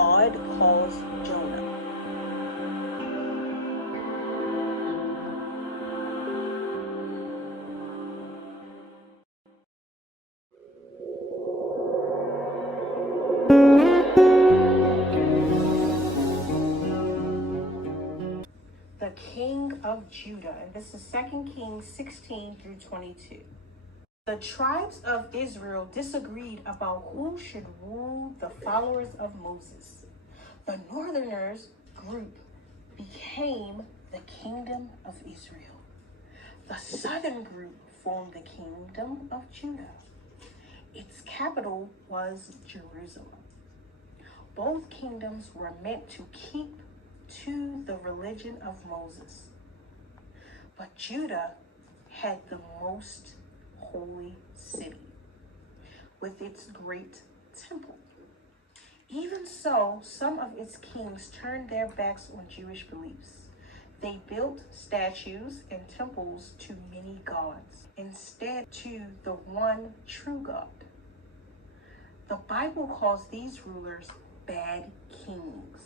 God calls Jonah. The king of Judah, and this is 2 Kings 16 through 22. The tribes of Israel disagreed about who should rule the followers of Moses. The northerners group became the kingdom of Israel. The southern group formed the kingdom of Judah. Its capital was Jerusalem. Both kingdoms were meant to keep to the religion of Moses. But Judah had the most holy city with its great temple. Even so, some of its kings turned their backs on Jewish beliefs. They built statues and temples to many gods instead to the one true God. The Bible calls these rulers bad kings.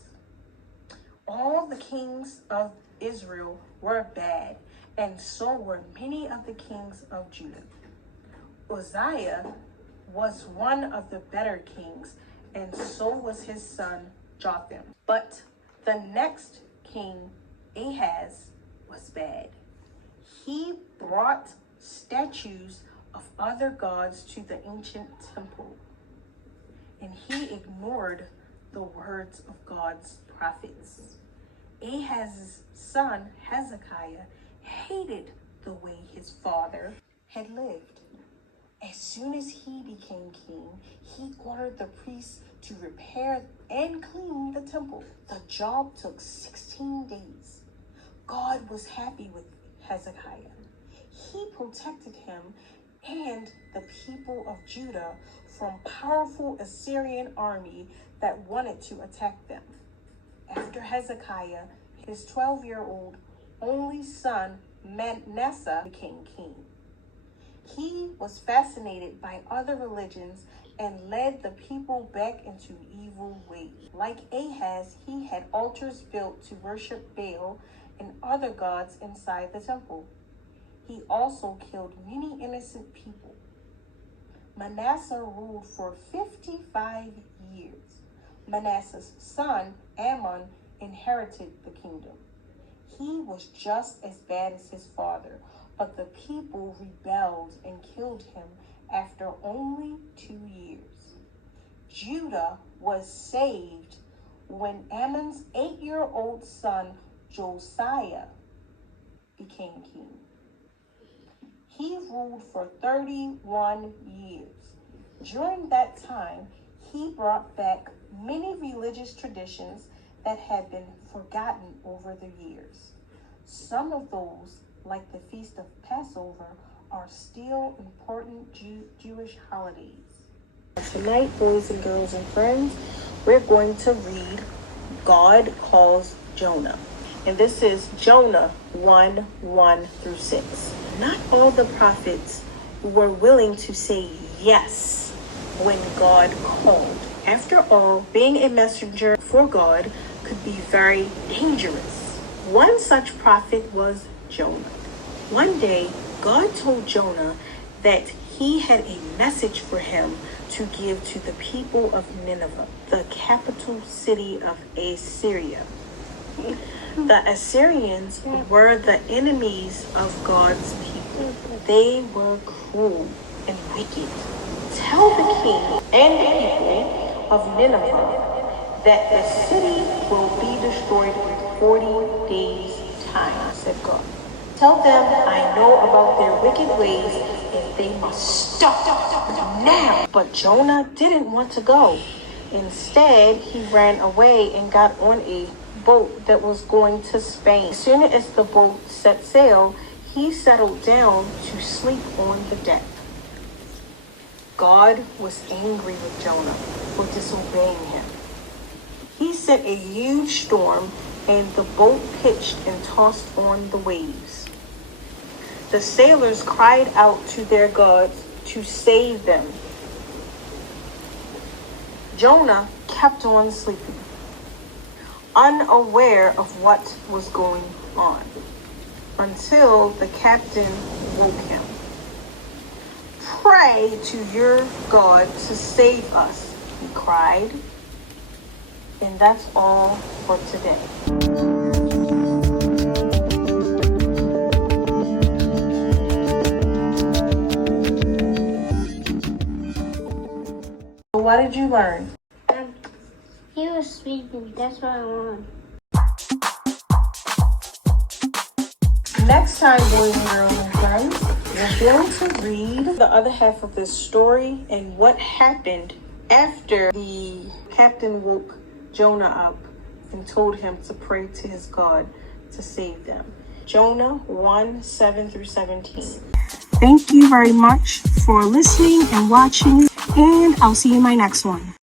All the kings of Israel were bad, and so were many of the kings of Judah. Uzziah was one of the better kings, and so was his son Jotham. But the next king, Ahaz, was bad. He brought statues of other gods to the ancient temple, and he ignored the words of God's prophets. Ahaz's son Hezekiah hated the way his father had lived. As soon as he became king, he ordered the priests to repair and clean the temple. The job took 16 days. God was happy with Hezekiah. He protected him and the people of Judah from powerful Assyrian army that wanted to attack them. After Hezekiah, his 12-year-old only son Manasseh became king. He was fascinated by other religions and led the people back into evil ways. Like Ahaz, he had altars built to worship Baal and other gods inside the temple. He also killed many innocent people. Manasseh ruled for 55 years. Manasseh's son, Ammon, inherited the kingdom. He was just as bad as his father, but the people rebelled and killed him after only 2 years. Judah was saved when Ammon's 8-year-old son, Josiah, became king. He ruled for 31 years. During that time, he brought back many religious traditions that had been forgotten over the years. Some of those, like the Feast of Passover, are still important Jewish holidays. Tonight, boys and girls and friends, we're going to read God Calls Jonah. And this is Jonah 1:1 through 6. Not all the prophets were willing to say yes when God called. After all, being a messenger for God could be very dangerous. One such prophet was Jonah. One day, God told Jonah that he had a message for him to give to the people of Nineveh, the capital city of Assyria. The Assyrians were the enemies of God's people. They were cruel and wicked. Tell the king and the people of Nineveh that the city will be destroyed in 40 days' time, said God. Tell them I know about their wicked ways and they must stop now. But Jonah didn't want to go. Instead, he ran away and got on a boat that was going to Spain. As soon as the boat set sail, he settled down to sleep on the deck. God was angry with Jonah for disobeying him. He sent a huge storm and the boat pitched and tossed on the waves. The sailors cried out to their gods to save them. Jonah kept on sleeping. unaware of what was going on until the captain woke him. "Pray to your God to save us," he cried. And that's all for today. So what did you learn? He was sleeping. That's what I want. Next time, boys and girls and friends, we're going to read the other half of this story and what happened after the captain woke Jonah up and told him to pray to his God to save them. Jonah 1:7-17. Thank you very much for listening and watching, and I'll see you in my next one.